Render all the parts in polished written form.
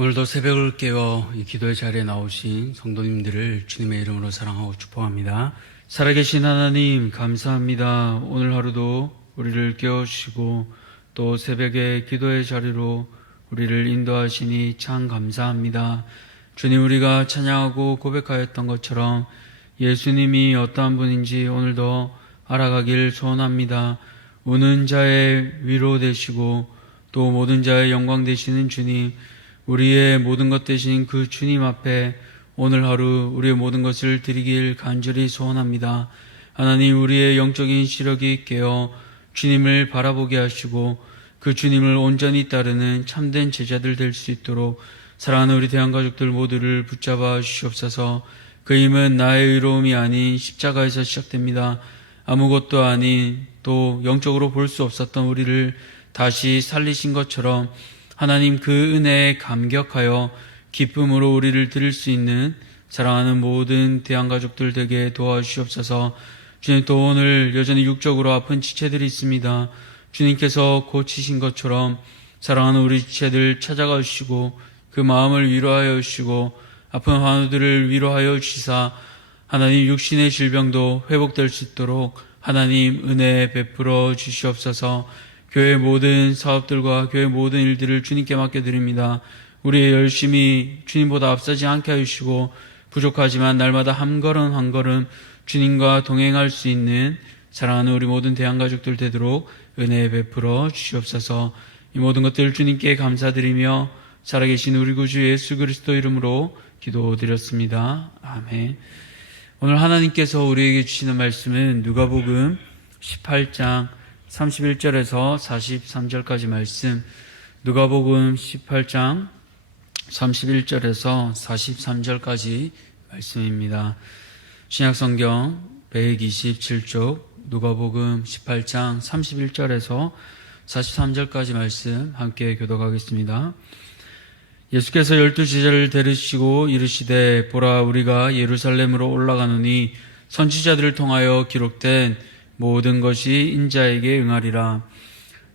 오늘도 새벽을 깨워 이 기도의 자리에 나오신 성도님들을 주님의 이름으로 사랑하고 축복합니다. 살아계신 하나님 감사합니다. 오늘 하루도 우리를 깨우시고 또 새벽에 기도의 자리로 우리를 인도하시니 참 감사합니다. 주님, 우리가 찬양하고 고백하였던 것처럼 예수님이 어떠한 분인지 오늘도 알아가길 소원합니다. 우는 자의 위로 되시고 또 모든 자의 영광 되시는 주님, 우리의 모든 것 되신 그 주님 앞에 오늘 하루 우리의 모든 것을 드리길 간절히 소원합니다. 하나님, 우리의 영적인 시력이 깨어 주님을 바라보게 하시고 그 주님을 온전히 따르는 참된 제자들 될 수 있도록 사랑하는 우리 대한가족들 모두를 붙잡아 주시옵소서. 그 힘은 나의 의로움이 아닌 십자가에서 시작됩니다. 아무것도 아닌 또 영적으로 볼 수 없었던 우리를 다시 살리신 것처럼 하나님, 그 은혜에 감격하여 기쁨으로 우리를 드릴 수 있는 사랑하는 모든 대한가족들 되게 도와주시옵소서. 주님, 또 오늘 여전히 육적으로 아픈 지체들이 있습니다. 주님께서 고치신 것처럼 사랑하는 우리 지체들 찾아가 주시고 그 마음을 위로하여 주시고 아픈 환우들을 위로하여 주시사 하나님, 육신의 질병도 회복될 수 있도록 하나님 은혜 베풀어 주시옵소서. 교회 모든 사업들과 교회 모든 일들을 주님께 맡겨드립니다. 우리의 열심히 주님보다 앞서지 않게 해주시고 부족하지만 날마다 한 걸음 한 걸음 주님과 동행할 수 있는 사랑하는 우리 모든 대한가족들 되도록 은혜 베풀어 주시옵소서. 이 모든 것들 주님께 감사드리며 살아계신 우리 구주 예수 그리스도 이름으로 기도드렸습니다. 아멘. 오늘 하나님께서 우리에게 주시는 말씀은 누가복음 18장 31절에서 43절까지 말씀, 누가복음 18장 31절에서 43절까지 말씀입니다. 신약성경 127쪽 누가복음 18장 31절에서 43절까지 말씀 함께 교독하겠습니다. 예수께서 12제자를 데리시고 이르시되, 보라, 우리가 예루살렘으로 올라가노니 선지자들을 통하여 기록된 모든 것이 인자에게 응하리라.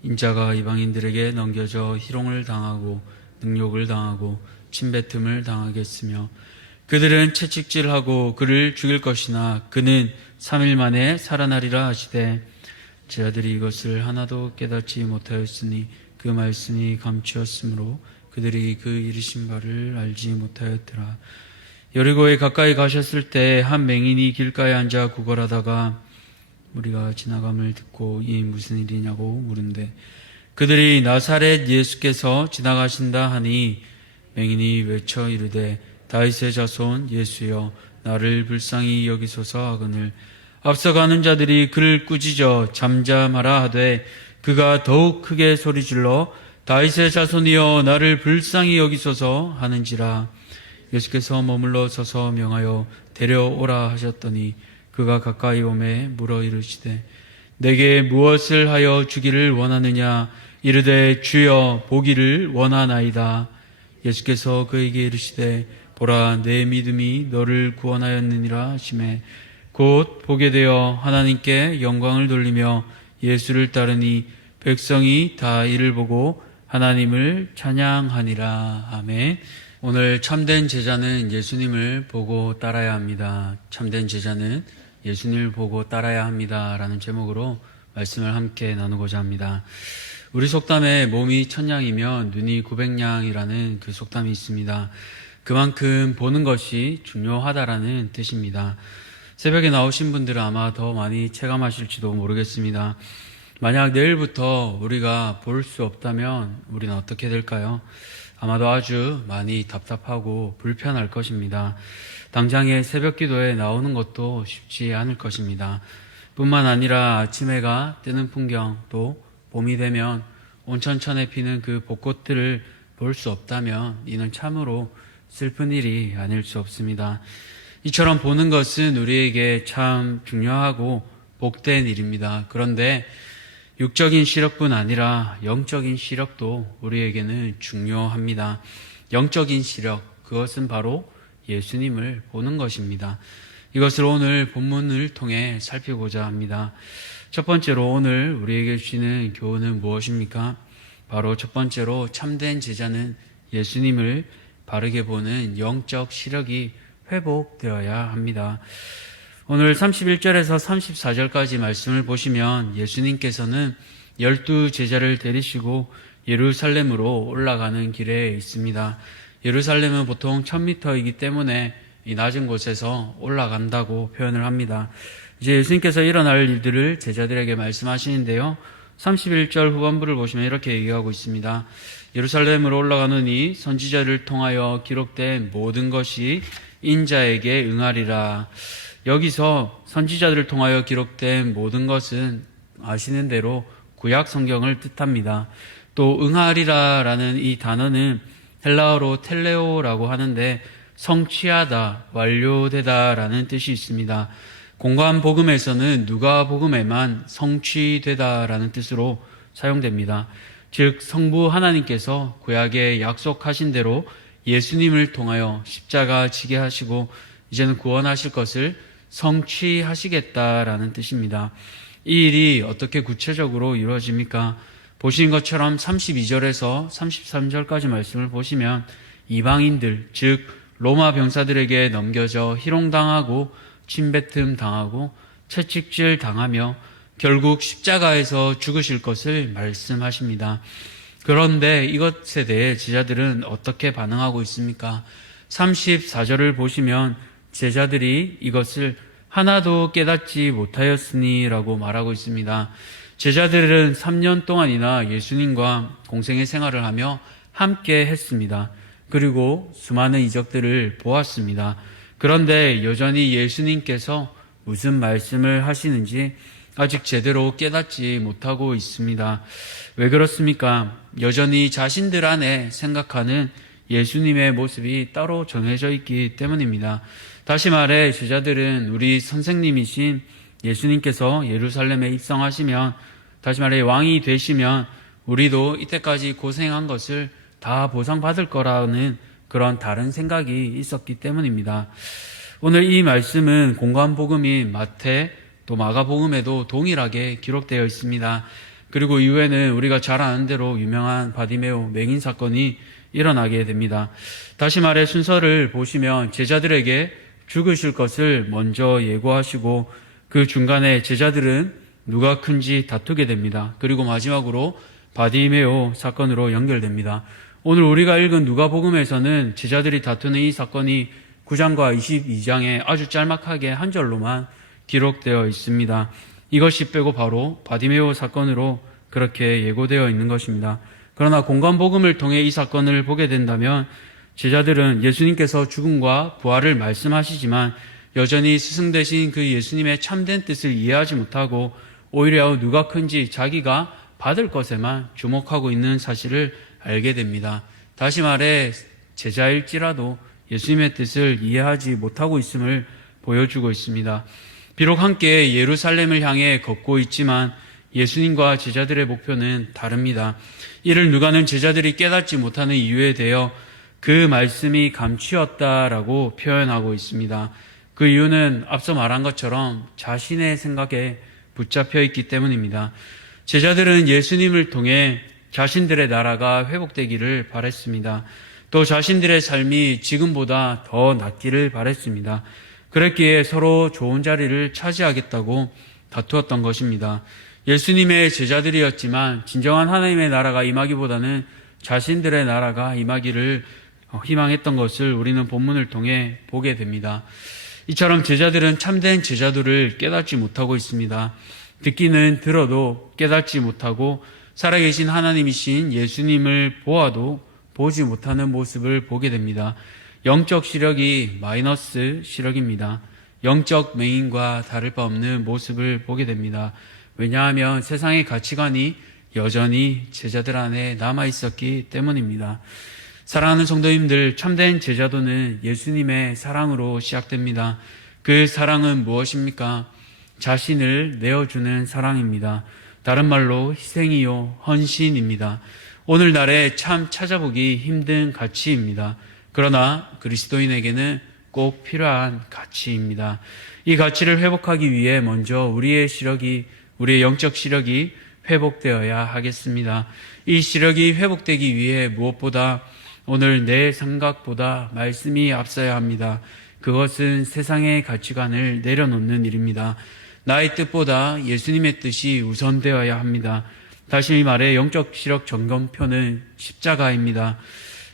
인자가 이방인들에게 넘겨져 희롱을 당하고 능욕을 당하고 침뱉음을 당하겠으며 그들은 채찍질하고 그를 죽일 것이나 그는 3일 만에 살아나리라 하시되, 제자들이 이것을 하나도 깨닫지 못하였으니 그 말씀이 감추었으므로 그들이 그 이르신 바를 알지 못하였더라. 여리고에 가까이 가셨을 때 한 맹인이 길가에 앉아 구걸하다가 우리가 지나감을 듣고 이 무슨 일이냐고 물은데, 그들이 나사렛 예수께서 지나가신다 하니 맹인이 외쳐 이르되, 다윗의 자손 예수여, 나를 불쌍히 여기소서 하거늘 앞서가는 자들이 그를 꾸짖어 잠잠하라 하되 그가 더욱 크게 소리질러 다윗의 자손이여, 나를 불쌍히 여기소서 하는지라. 예수께서 머물러 서서 명하여 데려오라 하셨더니 그가 가까이 오매 물어 이르시되, 내게 무엇을 하여 주기를 원하느냐? 이르되, 주여, 보기를 원하나이다. 예수께서 그에게 이르시되, 보라, 내 믿음이 너를 구원하였느니라 하시매 곧 보게 되어 하나님께 영광을 돌리며 예수를 따르니 백성이 다 이를 보고 하나님을 찬양하니라. 아멘. 오늘 참된 제자는 예수님을 보고 따라야 합니다. 참된 제자는 예수님을 보고 따라야 합니다 라는 제목으로 말씀을 함께 나누고자 합니다. 우리 속담에 몸이 천냥이면 눈이 900냥이라는 그 속담이 있습니다. 그만큼 보는 것이 중요하다라는 뜻입니다. 새벽에 나오신 분들은 아마 더 많이 체감하실지도 모르겠습니다. 만약 내일부터 우리가 볼 수 없다면 우리는 어떻게 될까요? 아마도 아주 많이 답답하고 불편할 것입니다. 당장의 새벽 기도에 나오는 것도 쉽지 않을 것입니다. 뿐만 아니라 아침 해가 뜨는 풍경, 또 봄이 되면 온천천에 피는 그 벚꽃들을 볼 수 없다면 이는 참으로 슬픈 일이 아닐 수 없습니다. 이처럼 보는 것은 우리에게 참 중요하고 복된 일입니다. 그런데 육적인 시력뿐 아니라 영적인 시력도 우리에게는 중요합니다. 영적인 시력, 그것은 바로 예수님을 보는 것입니다. 이것을 오늘 본문을 통해 살피고자 합니다. 첫 번째로 오늘 우리에게 주시는 교훈은 무엇입니까? 바로 첫 번째로 참된 제자는 예수님을 바르게 보는 영적 시력이 회복되어야 합니다. 오늘 31절에서 34절까지 말씀을 보시면 예수님께서는 12 제자를 데리시고 예루살렘으로 올라가는 길에 있습니다. 예루살렘은 보통 1000m이기 때문에 이 낮은 곳에서 올라간다고 표현을 합니다. 이제 예수님께서 일어날 일들을 제자들에게 말씀하시는데요. 31절 후반부를 보시면 이렇게 얘기하고 있습니다. 예루살렘으로 올라가느니 선지자를 통하여 기록된 모든 것이 인자에게 응하리라. 여기서 선지자들을 통하여 기록된 모든 것은 아시는 대로 구약 성경을 뜻합니다. 또 응하리라라는 이 단어는 헬라어로 텔레오라고 하는데 성취하다, 완료되다라는 뜻이 있습니다. 공관 복음에서는 누가 복음에만 성취되다라는 뜻으로 사용됩니다. 즉 성부 하나님께서 구약에 약속하신 대로 예수님을 통하여 십자가 지게 하시고 이제는 구원하실 것을 성취하시겠다라는 뜻입니다. 이 일이 어떻게 구체적으로 이루어집니까? 보신 것처럼 32절에서 33절까지 말씀을 보시면 이방인들, 즉 로마 병사들에게 넘겨져 희롱당하고 침뱉음 당하고 채찍질 당하며 결국 십자가에서 죽으실 것을 말씀하십니다. 그런데 이것에 대해 제자들은 어떻게 반응하고 있습니까? 34절을 보시면 제자들이 이것을 하나도 깨닫지 못하였으니 라고 말하고 있습니다. 제자들은 3년 동안이나 예수님과 공생의 생활을 하며 함께 했습니다. 그리고 수많은 이적들을 보았습니다. 그런데 여전히 예수님께서 무슨 말씀을 하시는지 아직 제대로 깨닫지 못하고 있습니다. 왜 그렇습니까? 여전히 자신들 안에 생각하는 예수님의 모습이 따로 정해져 있기 때문입니다. 다시 말해 제자들은 우리 선생님이신 예수님께서 예루살렘에 입성하시면, 다시 말해 왕이 되시면 우리도 이때까지 고생한 것을 다 보상받을 거라는 그런 다른 생각이 있었기 때문입니다. 오늘 이 말씀은 공관복음인 마태 또 마가복음에도 동일하게 기록되어 있습니다. 그리고 이후에는 우리가 잘 아는 대로 유명한 바디메오 맹인 사건이 일어나게 됩니다. 다시 말해 순서를 보시면 제자들에게 죽으실 것을 먼저 예고하시고 그 중간에 제자들은 누가 큰지 다투게 됩니다. 그리고 마지막으로 바디메오 사건으로 연결됩니다. 오늘 우리가 읽은 누가복음에서는 제자들이 다투는 이 사건이 9장과 22장에 아주 짤막하게 한 절로만 기록되어 있습니다. 이것이 빼고 바로 바디메오 사건으로 그렇게 예고되어 있는 것입니다. 그러나 공관복음을 통해 이 사건을 보게 된다면 제자들은 예수님께서 죽음과 부활을 말씀하시지만 여전히 스승 되신 그 예수님의 참된 뜻을 이해하지 못하고 오히려 누가 큰지 자기가 받을 것에만 주목하고 있는 사실을 알게 됩니다. 다시 말해 제자일지라도 예수님의 뜻을 이해하지 못하고 있음을 보여주고 있습니다. 비록 함께 예루살렘을 향해 걷고 있지만 예수님과 제자들의 목표는 다릅니다. 이를 누가는 제자들이 깨닫지 못하는 이유에 대해 그 말씀이 감추었다라고 표현하고 있습니다. 그 이유는 앞서 말한 것처럼 자신의 생각에 붙잡혀 있기 때문입니다. 제자들은 예수님을 통해 자신들의 나라가 회복되기를 바랬습니다. 또 자신들의 삶이 지금보다 더 낫기를 바랬습니다. 그랬기에 서로 좋은 자리를 차지하겠다고 다투었던 것입니다. 예수님의 제자들이었지만 진정한 하나님의 나라가 임하기보다는 자신들의 나라가 임하기를 희망했던 것을 우리는 본문을 통해 보게 됩니다. 이처럼 제자들은 참된 제자도를 깨닫지 못하고 있습니다. 듣기는 들어도 깨닫지 못하고 살아계신 하나님이신 예수님을 보아도 보지 못하는 모습을 보게 됩니다. 영적 시력이 마이너스 시력입니다. 영적 맹인과 다를 바 없는 모습을 보게 됩니다. 왜냐하면 세상의 가치관이 여전히 제자들 안에 남아있었기 때문입니다. 사랑하는 성도님들, 참된 제자도는 예수님의 사랑으로 시작됩니다. 그 사랑은 무엇입니까? 자신을 내어주는 사랑입니다. 다른 말로 희생이요 헌신입니다. 오늘날에 참 찾아보기 힘든 가치입니다. 그러나 그리스도인에게는 꼭 필요한 가치입니다. 이 가치를 회복하기 위해 먼저 우리의 영적 시력이 회복되어야 하겠습니다. 이 시력이 회복되기 위해 무엇보다 오늘 내 생각보다 말씀이 앞서야 합니다. 그것은 세상의 가치관을 내려놓는 일입니다. 나의 뜻보다 예수님의 뜻이 우선되어야 합니다. 다시 말해 영적 시력 점검표는 십자가입니다.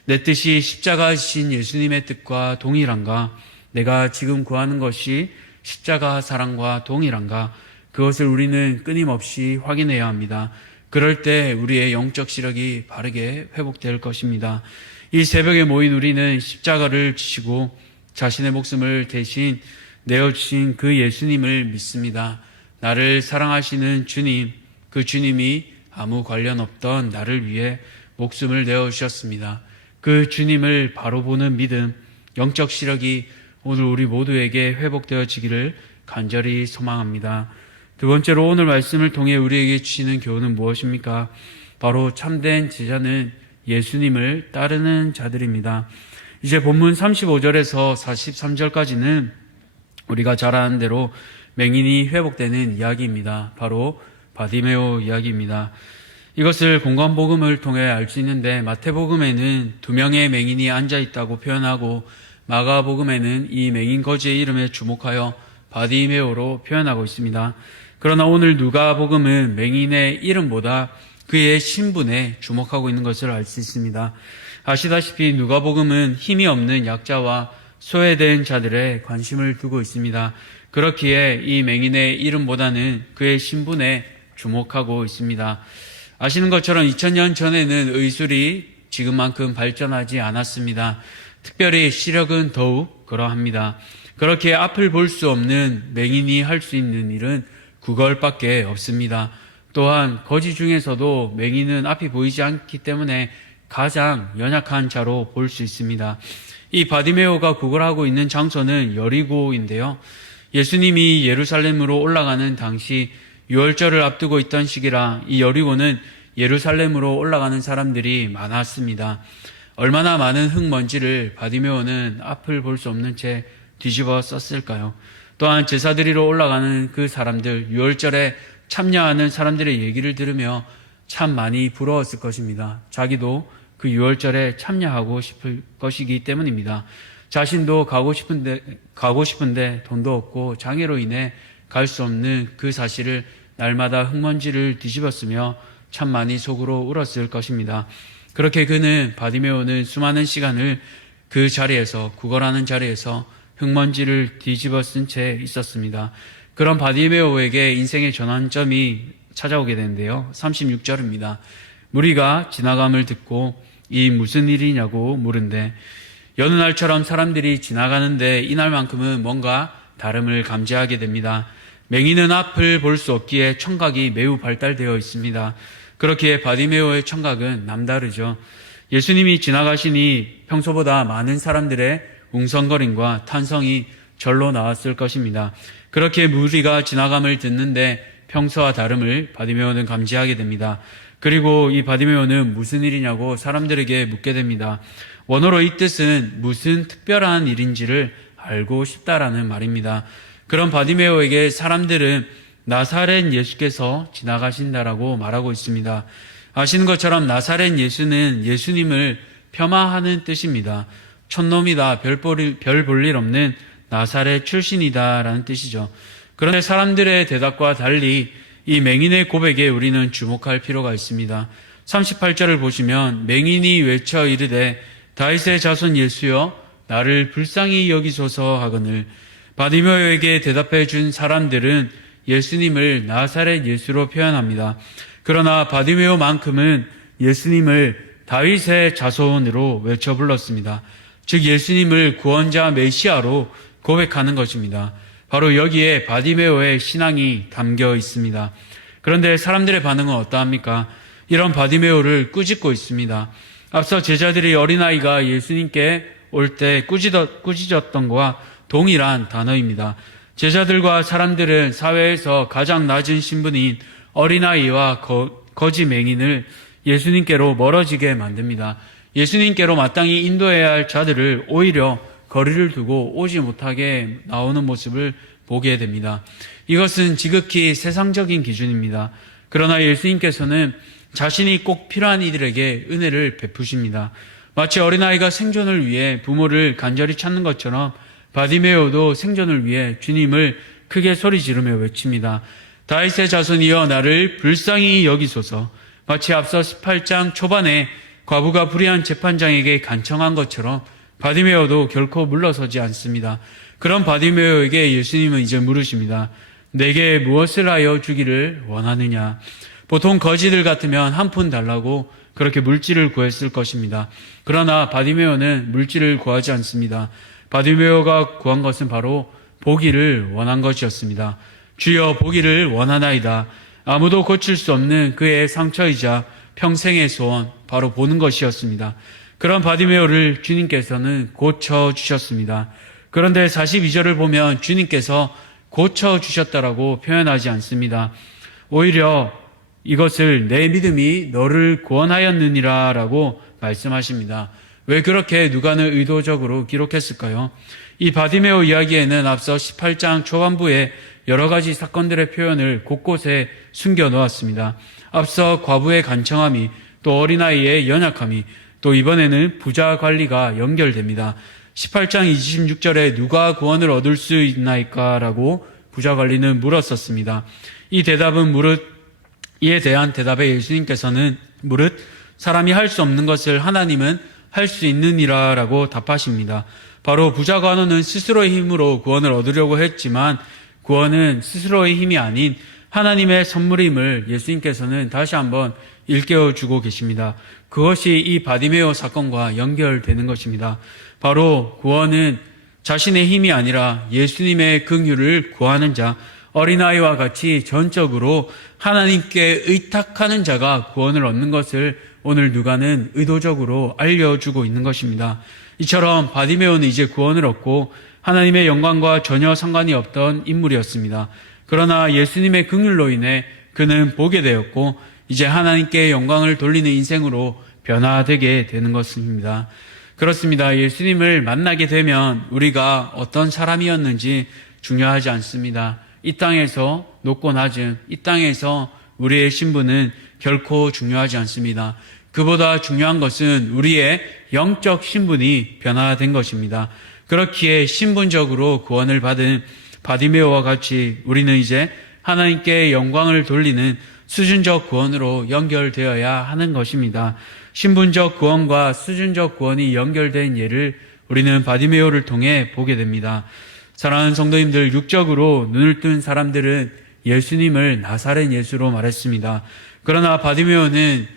내 뜻이 십자가이신 예수님의 뜻과 동일한가? 내가 지금 구하는 것이 십자가 사랑과 동일한가? 그것을 우리는 끊임없이 확인해야 합니다. 그럴 때 우리의 영적 시력이 바르게 회복될 것입니다. 이 새벽에 모인 우리는 십자가를 지시고 자신의 목숨을 대신 내어주신 그 예수님을 믿습니다. 나를 사랑하시는 주님, 그 주님이 아무 관련 없던 나를 위해 목숨을 내어주셨습니다. 그 주님을 바로 보는 믿음, 영적 시력이 오늘 우리 모두에게 회복되어지기를 간절히 소망합니다. 두 번째로 오늘 말씀을 통해 우리에게 주시는 교훈은 무엇입니까? 바로 참된 제자는 예수님을 따르는 자들입니다. 이제 본문 35절에서 43절까지는 우리가 잘 아는 대로 맹인이 회복되는 이야기입니다. 바로 바디메오 이야기입니다. 이것을 공관복음을 통해 알 수 있는데 마태복음에는 2명의 맹인이 앉아있다고 표현하고 마가복음에는 이 맹인 거지의 이름에 주목하여 바디메오로 표현하고 있습니다. 그러나 오늘 누가복음은 맹인의 이름보다 그의 신분에 주목하고 있는 것을 알 수 있습니다. 아시다시피 누가복음은 힘이 없는 약자와 소외된 자들의 관심을 두고 있습니다. 그렇기에 이 맹인의 이름보다는 그의 신분에 주목하고 있습니다. 아시는 것처럼 2000년 전에는 의술이 지금만큼 발전하지 않았습니다. 특별히 시력은 더욱 그러합니다. 그렇게 앞을 볼 수 없는 맹인이 할 수 있는 일은 구걸밖에 없습니다. 또한 거지 중에서도 맹인은 앞이 보이지 않기 때문에 가장 연약한 자로 볼 수 있습니다. 이 바디메오가 구걸하고 있는 장소는 여리고인데요. 예수님이 예루살렘으로 올라가는 당시 유월절을 앞두고 있던 시기라 이 여리고는 예루살렘으로 올라가는 사람들이 많았습니다. 얼마나 많은 흙먼지를 바디메오는 앞을 볼 수 없는 채 뒤집어 썼을까요? 또한 제사드리러 올라가는 그 사람들, 유월절에 참여하는 사람들의 얘기를 들으며 참 많이 부러웠을 것입니다. 자기도 그 유월절에 참여하고 싶을 것이기 때문입니다. 자신도 가고 싶은데 돈도 없고 장애로 인해 갈 수 없는 그 사실을 날마다 흙먼지를 뒤집었으며 참 많이 속으로 울었을 것입니다. 그렇게 그는 바디메오는 수많은 시간을 그 자리에서 구걸하는 자리에서 흙먼지를 뒤집어 쓴 채 있었습니다. 그런 바디메오에게 인생의 전환점이 찾아오게 되는데요. 36절입니다. 무리가 지나감을 듣고 이 무슨 일이냐고 물은데 여느 날처럼 사람들이 지나가는데 이날만큼은 뭔가 다름을 감지하게 됩니다. 맹인은 앞을 볼 수 없기에 청각이 매우 발달되어 있습니다. 그렇기에 바디메오의 청각은 남다르죠. 예수님이 지나가시니 평소보다 많은 사람들의 웅성거림과 탄성이 절로 나왔을 것입니다. 그렇게 무리가 지나감을 듣는데 평소와 다름을 바디메오는 감지하게 됩니다. 그리고 이 바디메오는 무슨 일이냐고 사람들에게 묻게 됩니다. 원어로 이 뜻은 무슨 특별한 일인지를 알고 싶다라는 말입니다. 그런 바디메오에게 사람들은 나사렛 예수께서 지나가신다라고 말하고 있습니다. 아시는 것처럼 나사렛 예수는 예수님을 폄하하는 뜻입니다. 촌놈이다, 별 볼 일 없는 나사렛 출신이다라는 뜻이죠. 그런데 사람들의 대답과 달리 이 맹인의 고백에 우리는 주목할 필요가 있습니다. 38절을 보시면 맹인이 외쳐 이르되 다윗의 자손 예수여 나를 불쌍히 여기소서 하거늘 바디메오에게 대답해 준 사람들은 예수님을 나사렛 예수로 표현합니다. 그러나 바디메오만큼은 예수님을 다윗의 자손으로 외쳐 불렀습니다. 즉 예수님을 구원자 메시아로 고백하는 것입니다. 바로 여기에 바디메오의 신앙이 담겨 있습니다. 그런데 사람들의 반응은 어떠합니까? 이런 바디메오를 꾸짖고 있습니다. 앞서 제자들이 어린아이가 예수님께 올 때 꾸짖었던 것과 동일한 단어입니다. 제자들과 사람들은 사회에서 가장 낮은 신분인 어린아이와 거지 맹인을 예수님께로 멀어지게 만듭니다. 예수님께로 마땅히 인도해야 할 자들을 오히려 거리를 두고 오지 못하게 나오는 모습을 보게 됩니다. 이것은 지극히 세상적인 기준입니다. 그러나 예수님께서는 자신이 꼭 필요한 이들에게 은혜를 베푸십니다. 마치 어린아이가 생존을 위해 부모를 간절히 찾는 것처럼 바디메오도 생존을 위해 주님을 크게 소리 지르며 외칩니다. 다윗의 자손이여 나를 불쌍히 여기소서. 마치 앞서 18장 초반에 과부가 불의한 재판장에게 간청한 것처럼 바디메오도 결코 물러서지 않습니다. 그런 바디메오에게 예수님은 이제 물으십니다. 내게 무엇을 하여 주기를 원하느냐? 보통 거지들 같으면 한 푼 달라고 그렇게 물질을 구했을 것입니다. 그러나 바디메오는 물질을 구하지 않습니다. 바디메오가 구한 것은 바로 보기를 원한 것이었습니다. 주여 보기를 원하나이다. 아무도 고칠 수 없는 그의 상처이자 평생의 소원, 바로 보는 것이었습니다. 그런 바디메오를 주님께서는 고쳐주셨습니다. 그런데 42절을 보면 주님께서 고쳐주셨다라고 표현하지 않습니다. 오히려 이것을 내 믿음이 너를 구원하였느니라 라고 말씀하십니다. 왜 그렇게 누가는 의도적으로 기록했을까요? 이 바디메오 이야기에는 앞서 18장 초반부에 여러 가지 사건들의 표현을 곳곳에 숨겨 놓았습니다. 앞서 과부의 간청함이, 또 어린아이의 연약함이, 또 이번에는 부자 관리가 연결됩니다. 18장 26절에 누가 구원을 얻을 수 있나이까? 라고 부자 관리는 물었었습니다. 이에 대한 대답에 예수님께서는 무릇 사람이 할 수 없는 것을 하나님은 할 수 있느니라 라고 답하십니다. 바로 부자 관원은 스스로의 힘으로 구원을 얻으려고 했지만 구원은 스스로의 힘이 아닌 하나님의 선물임을 예수님께서는 다시 한번 일깨워주고 계십니다. 그것이 이 바디메오 사건과 연결되는 것입니다. 바로 구원은 자신의 힘이 아니라 예수님의 긍휼을 구하는 자, 어린아이와 같이 전적으로 하나님께 의탁하는 자가 구원을 얻는 것을 오늘 누가는 의도적으로 알려주고 있는 것입니다. 이처럼 바디메오는 이제 구원을 얻고 하나님의 영광과 전혀 상관이 없던 인물이었습니다. 그러나 예수님의 긍휼로 인해 그는 보게 되었고 이제 하나님께 영광을 돌리는 인생으로 변화되게 되는 것입니다. 그렇습니다. 예수님을 만나게 되면 우리가 어떤 사람이었는지 중요하지 않습니다. 이 땅에서 높고 낮은, 이 땅에서 우리의 신분은 결코 중요하지 않습니다. 그보다 중요한 것은 우리의 영적 신분이 변화된 것입니다. 그렇기에 신분적으로 구원을 받은 바디메오와 같이 우리는 이제 하나님께 영광을 돌리는 수준적 구원으로 연결되어야 하는 것입니다. 신분적 구원과 수준적 구원이 연결된 예를 우리는 바디메오를 통해 보게 됩니다. 사랑하는 성도님들, 육적으로 눈을 뜬 사람들은 예수님을 나사렛 예수로 말했습니다. 그러나 바디메오는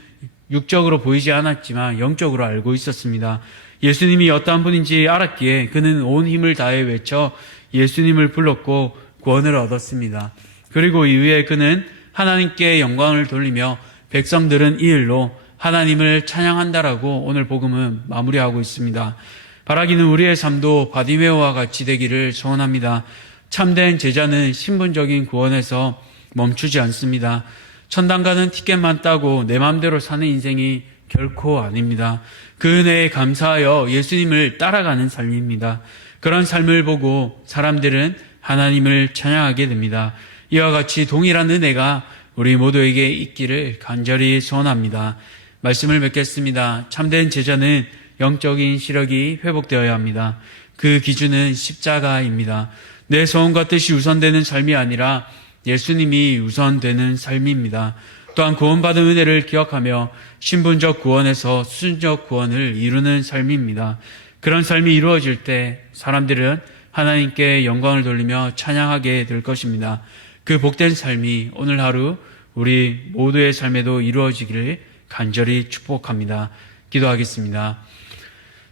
육적으로 보이지 않았지만 영적으로 알고 있었습니다. 예수님이 어떠한 분인지 알았기에 그는 온 힘을 다해 외쳐 예수님을 불렀고 구원을 얻었습니다. 그리고 이후에 그는 하나님께 영광을 돌리며 백성들은 이 일로 하나님을 찬양한다라고 오늘 복음은 마무리하고 있습니다. 바라기는 우리의 삶도 바디메오와 같이 되기를 소원합니다. 참된 제자는 신분적인 구원에서 멈추지 않습니다. 천당 가는 티켓만 따고 내 마음대로 사는 인생이 결코 아닙니다. 그 은혜에 감사하여 예수님을 따라가는 삶입니다. 그런 삶을 보고 사람들은 하나님을 찬양하게 됩니다. 이와 같이 동일한 은혜가 우리 모두에게 있기를 간절히 소원합니다. 말씀을 맺겠습니다. 참된 제자는 영적인 시력이 회복되어야 합니다. 그 기준은 십자가입니다. 내 소원과 뜻이 우선되는 삶이 아니라 예수님이 우선되는 삶입니다. 또한 구원받은 은혜를 기억하며 신분적 구원에서 수준적 구원을 이루는 삶입니다. 그런 삶이 이루어질 때 사람들은 하나님께 영광을 돌리며 찬양하게 될 것입니다. 그 복된 삶이 오늘 하루 우리 모두의 삶에도 이루어지기를 간절히 축복합니다. 기도하겠습니다.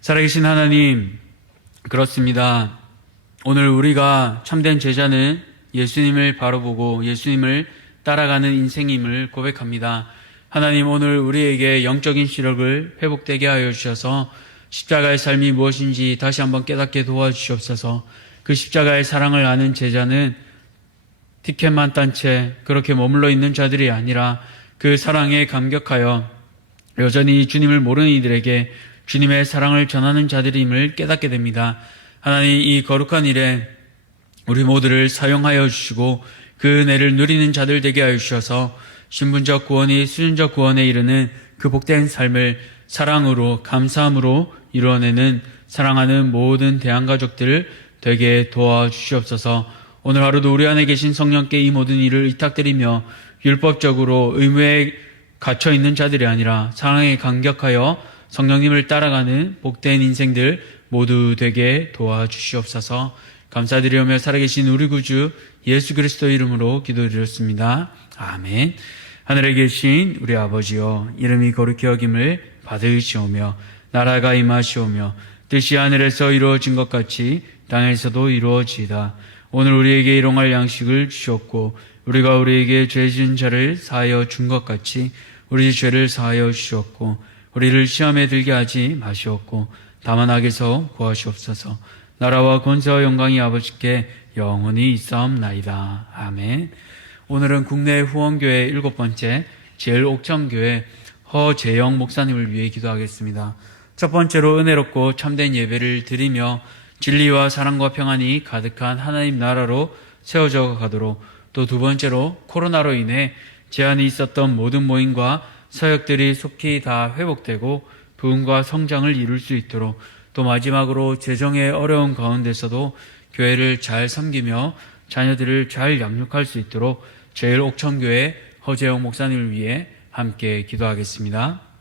살아계신 하나님, 그렇습니다. 오늘 우리가 참된 제자는 예수님을 바라보고 예수님을 따라가는 인생임을 고백합니다. 하나님, 오늘 우리에게 영적인 시력을 회복되게 하여 주셔서 십자가의 삶이 무엇인지 다시 한번 깨닫게 도와주시옵소서. 그 십자가의 사랑을 아는 제자는 티켓만 딴 채 그렇게 머물러 있는 자들이 아니라 그 사랑에 감격하여 여전히 주님을 모르는 이들에게 주님의 사랑을 전하는 자들임을 깨닫게 됩니다. 하나님, 이 거룩한 일에 우리 모두를 사용하여 주시고 그 은혜를 누리는 자들 되게 하여 주셔서 신분적 구원이 수준적 구원에 이르는 그 복된 삶을 사랑으로 감사함으로 이루어내는 사랑하는 모든 대한가족들 되게 도와주시옵소서. 오늘 하루도 우리 안에 계신 성령께 이 모든 일을 의탁드리며 율법적으로 의무에 갇혀 있는 자들이 아니라 사랑에 감격하여 성령님을 따라가는 복된 인생들 모두 되게 도와주시옵소서. 감사드리오며 살아계신 우리 구주 예수 그리스도 이름으로 기도드렸습니다. 아멘. 하늘에 계신 우리 아버지여, 이름이 거룩히 여김을 받으시오며 나라가 임하시오며 뜻이 하늘에서 이루어진 것 같이 땅에서도 이루어지이다. 오늘 우리에게 일용할 양식을 주셨고 우리가 우리에게 죄 지은 자를 사하여 준 것 같이 우리 죄를 사하여 주셨고 우리를 시험에 들게 하지 마시옵고 다만 악에서 구하시옵소서. 나라와 권세와 영광이 아버지께 영원히 있사옵나이다. 아멘. 오늘은 국내 후원교회 7번째 제일옥천교회 허재영 목사님을 위해 기도하겠습니다. 첫 번째로 은혜롭고 참된 예배를 드리며 진리와 사랑과 평안이 가득한 하나님 나라로 세워져 가도록, 또 두 번째로 코로나로 인해 제한이 있었던 모든 모임과 사역들이 속히 다 회복되고 부흥과 성장을 이룰 수 있도록, 또 마지막으로 재정의 어려운 가운데서도 교회를 잘 섬기며 자녀들을 잘 양육할 수 있도록 제일옥천교회 허재영 목사님을 위해 함께 기도하겠습니다.